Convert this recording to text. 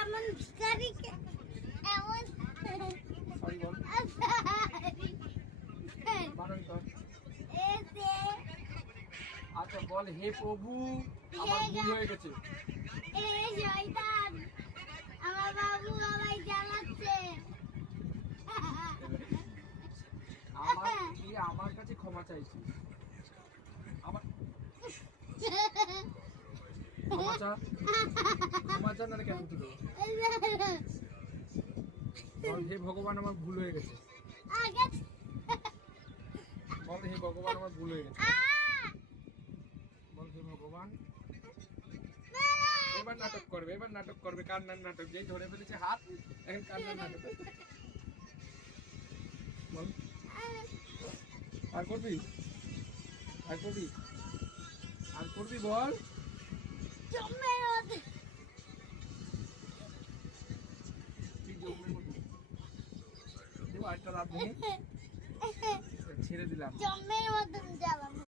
এমন ভিখারিকে এমন সরি বল বারণ কর। এসে আচ্ছা বল, হে প্রভু আমার ভুল হয়ে গেছে। এ শয়তান আমার বাবু আমায় জ্বালাচ্ছে। তুই আমার কাছে ক্ষমা চাইছিস, আমার ক্ষমা চা, ক্ষমা চা, না কেন তুই বল, হে ভগবান আমার ভুল হয়ে গেছে। আগে বল, হে ভগবান আমার ভুল হয়ে গেছে। বল, হে ভগবান। এবার নাটক করবে, এবার নাটক করবে, কান্নার নাটক। যেই ধরে ফেলেছে হাত, এখন কান্নার নাটক। বল, আর করবি, আর করবি, আর করবি, বল। জমে ওঠে তুই জমে করবি। আরেকটা রাত ভেঙে ছেড়ে দিলাম। জমের মতন জ্বালানো।